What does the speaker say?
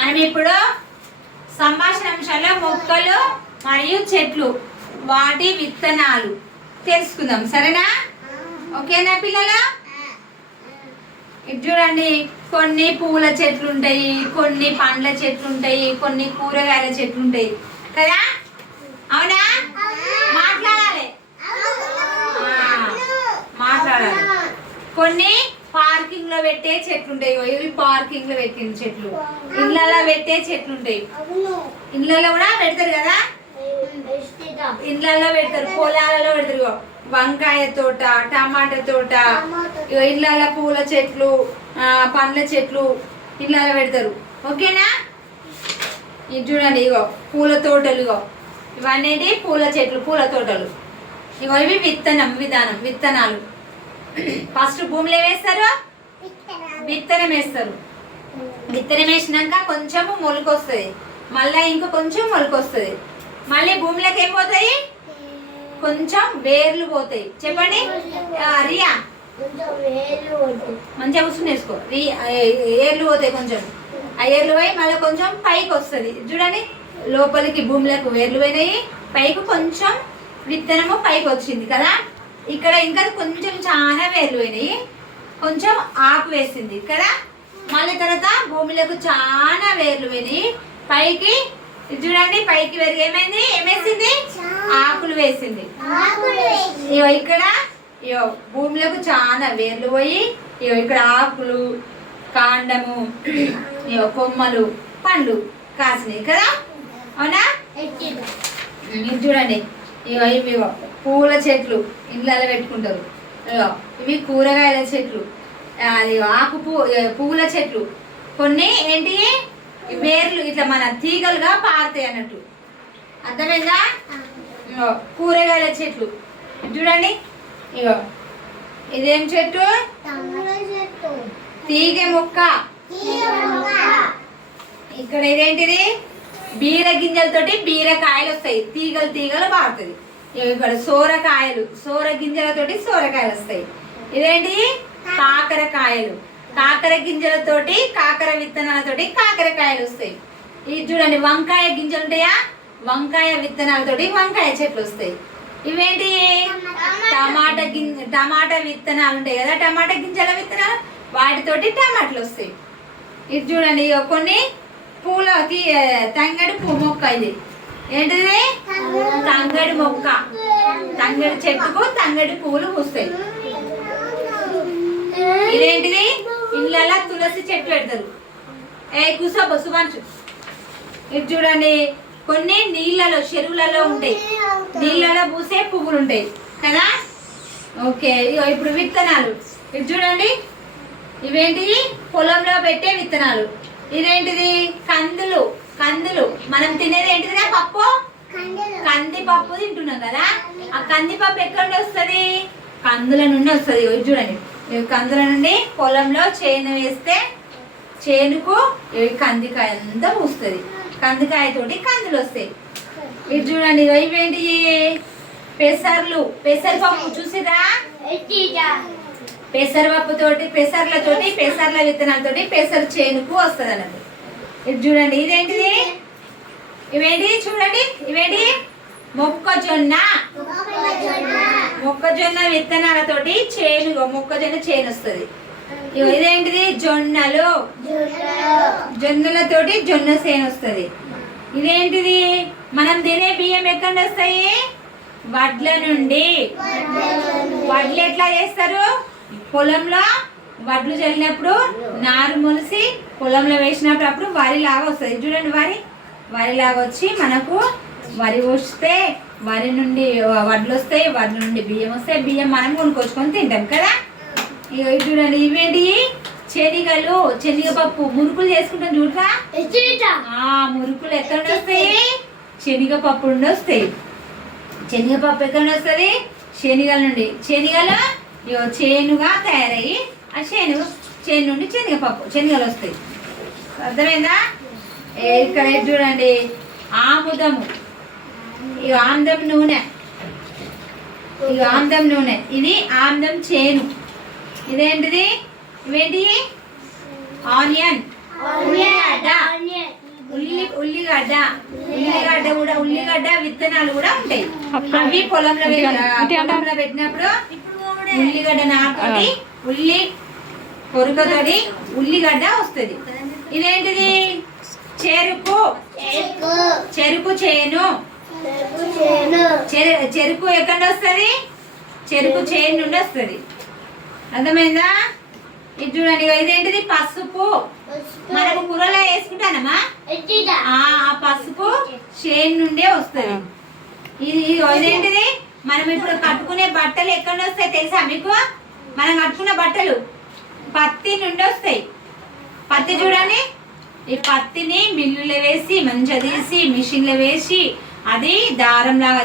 మనం ఇప్పుడు సంభాషణాంశాల్లో మొక్కలు మరియు చెట్లు వాటి విత్తనాలు తెలుసుకుందాం. సరేనా? ఓకేనా పిల్లలు? ఇది చూడండి, కొన్ని పూల చెట్లు ఉంటాయి, కొన్ని పండ్ల చెట్లు ఉంటాయి, కొన్ని కూరగాయల చెట్లు ఉంటాయి కదా. అవునా? మాట్లాడాలి. కొన్ని పార్కింగ్ లో పెట్టే చెట్లు ఉంటాయి. ఇవి పార్కింగ్ లో పెట్టిన చెట్లు. ఇళ్ళలో పెట్టే చెట్లు ఉంటాయి. ఇళ్ళలో కూడా పెడతారు కదా, ఇళ్ళలో పెడతారు, పొలాలలో పెడతారు. వంకాయ తోట, టమాటా తోట, ఇళ్ళలో పూల చెట్లు, పండ్ల చెట్లు ఇళ్ళలో పెడతారు. ఓకేనా? ఇది చూడండి, ఇగో పూల తోటలు, ఇగో ఇవన్నీ పూల చెట్లు, పూల తోటలు. ఇగో ఇవి విత్తనాలు. ఫస్ట్ భూమిలో వేస్తారు, విత్తనం వేస్తారు. విత్తనం వేసినాక కొంచెము మొలకొస్తుంది, మళ్ళీ ఇంకా కొంచెం మొలకొస్తుంది. మళ్ళీ భూమిలోకి ఏం పోతాయి? కొంచెం వేర్లు పోతాయి. చెప్పండి రియా, మంచిగా కూర్చుని వేసుకో. ఏర్లు పోతాయి, కొంచెం ఆ ఏర్లు పోయి మళ్ళీ కొంచెం పైకి వస్తుంది. చూడండి, లోపలికి భూమిలోకి వేర్లు పోయినాయి, పైకి కొంచెం విత్తనము పైకి వచ్చింది కదా. ఇక్కడ ఇంకా కొంచెం చాలా వేర్లు పోయినాయి, కొంచెం ఆకు వేసింది కదా. మళ్ళీ తర్వాత భూమిలోకి చాలా వేర్లు పోయినాయి, పైకి చూడండి, పైకి పెరిగి ఏమేసింది? ఆకులు వేసింది. ఇక్కడ భూమిలోకి చాలా వేర్లు పోయి ఇక్కడ ఆకులు, కాండము, కొమ్మలు, పండ్లు కాసినాయి కదా. అవునా? ఇది చూడండి, ఇవి పూల చెట్లు ఇళ్ళలో పెట్టుకుంటారు. ఇవి కూరగాయల చెట్లు, అది పువ్వుల చెట్లు. కొన్ని ఏంటి వేర్లు ఇట్లా మన తీగలుగా పారుతాయి అన్నట్టు. అర్థమైందా? కూరగాయల చెట్లు చూడండి, ఇగో ఇదేం చెట్టు? తీగ మొక్క. ఇక్కడ ఇదేంటిది? బీర గింజలతోటి బీరకాయలు వస్తాయి, తీగలు పారుతుంది. ఇక్కడ సోర గింజలతోటి సోరకాయలు వస్తాయి. ఇదేంటి? కాకరకాయలు. కాకర గింజలతోటి, కాకర విత్తనాలతోటి కాకరకాయలు వస్తాయి. ఇది చూడండి, వంకాయ గింజలు ఉంటాయా, వంకాయ విత్తనాలతోటి వంకాయ చెట్లు వస్తాయి. ఇవేంటి? టమాటా విత్తనాలు ఉంటాయి కదా, టమాటా గింజల విత్తనాలు, వాటితోటి టమాటాలు వస్తాయి. ఇది చూడండి, కొన్ని పూల తంగడి మొక్క. ఇది ఏంటిది? తంగడి మొక్క. తంగడి చెట్టుకు తంగడి పూలు పూస్తాయి. ఇదేంటిది? ఇళ్ళల్లో తులసి చెట్టు పెడతారు. కూసో సుభాంశు. ఇది చూడండి, కొన్ని నీళ్ళలో, చెరువులలో ఉంటాయి, నీళ్ళలో పూసే పువ్వులు ఉంటాయి కదా. ఓకే, ఇప్పుడు విత్తనాలు. ఇది చూడండి, ఇవేంటి? పొలంలో పెట్టే విత్తనాలు. ఇదేంటిది? కందులు. మనం తినేది ఏంటిదిరా? పప్పు, కందిపప్పు తింటున్నాం కదా. ఆ కందిపప్పు ఎక్కడ నుండి వస్తుంది? కందుల నుండి వస్తుంది. ఇది చూడండి, కందుల నుండి పొలంలో చేను వేస్తే చేనుకు కందికాయ అంతా పూస్తుంది. కందికాయతోటి కందులు వస్తాయి. ఇది చూడండి, ఇవేంటి? పెసరపప్పు. చూసిరా? పెసరపప్పుతోటి, పెసర్ల విత్తనాలతోటి పెసర చేనుకు వస్తుంది అన్నట్టు. ఇది చూడండి, ఇదేంటిది? ఇవేంటి? చూడండి, ఇవేంటి? మొక్కజొన్న విత్తనాలతోటి మొక్కజొన్న చేను వస్తుంది. ఇదేంటిది? జొన్నలతోటి జొన్న చేను వస్తుంది. ఇదేంటిది? మనం తినే బియ్యం ఎక్కడ వస్తాయి? వడ్ల నుండి. వడ్లు ఎట్లా చేస్తారు? పొలంలో వడ్లు చల్లినప్పుడు నారు మొలిసి పొలంలో వేసినప్పుడు అప్పుడు వరిలాగా వస్తుంది. చూడండి, వరిలాగా వచ్చి మనకు వరి వస్తే వరి నుండి వడ్లు వస్తాయి, వడ్ల నుండి బియ్యం వస్తాయి, బియ్యం మనం కొనుక్కొచ్చుకొని తింటాం కదా. ఇవి చూడండి, ఇవేంటి? శనగపప్పు. మురుకులు చేసుకుంటాం చూడరా? మురుకులు ఎక్కడ నుండి వస్తాయి? శనగపప్పు నుండి వస్తాయి. శనగపప్పు ఎక్కడ నుండి వస్తుంది? శనగల నుండి. శనగలు చేనుగా తయారయ్యి ఆ చేను నుండి శనగలు వస్తాయి. అర్థమైందా? ఇక్కడ చూడండి, ఆముదము. ఆముదం నూనె. ఇది ఆముదం చేను. ఇదేంటిది? ఇవేంటి? ఆనియన్. ఉల్లిగడ్డ కూడా ఉల్లిగడ్డ విత్తనాలు కూడా ఉంటాయి. అవి పొలంలో పెట్టినప్పుడు ఉల్లిగడ్డ నాతోటి పొరుకతోటి ఉల్లిగడ్డ వస్తుంది. ఇదేంటిది? చెరుకు చేను. చెరుకు ఎక్కడ వస్తుంది? చెరుకు చేను నుండి వస్తుంది. అర్థమైందా? ఇది చూడండి, ఇదేంటిది? పసుపు. మనకు కూరలో వేసుకుంటానమ్మా, ఆ పసుపు చేను నుండే వస్తుంది. ఇదేంటిది? మనం ఇప్పుడు కట్టుకునే బట్టలు ఎక్కడ వస్తాయి తెలుసా మీకు? మనం కట్టుకున్న బట్టలు పత్తి నుండి వస్తాయి. పత్తి చూడండి, ఈ పత్తిని మిల్లులో వేసి మంచిగా తీసి మిషన్లో వేసి అది దారం లాగా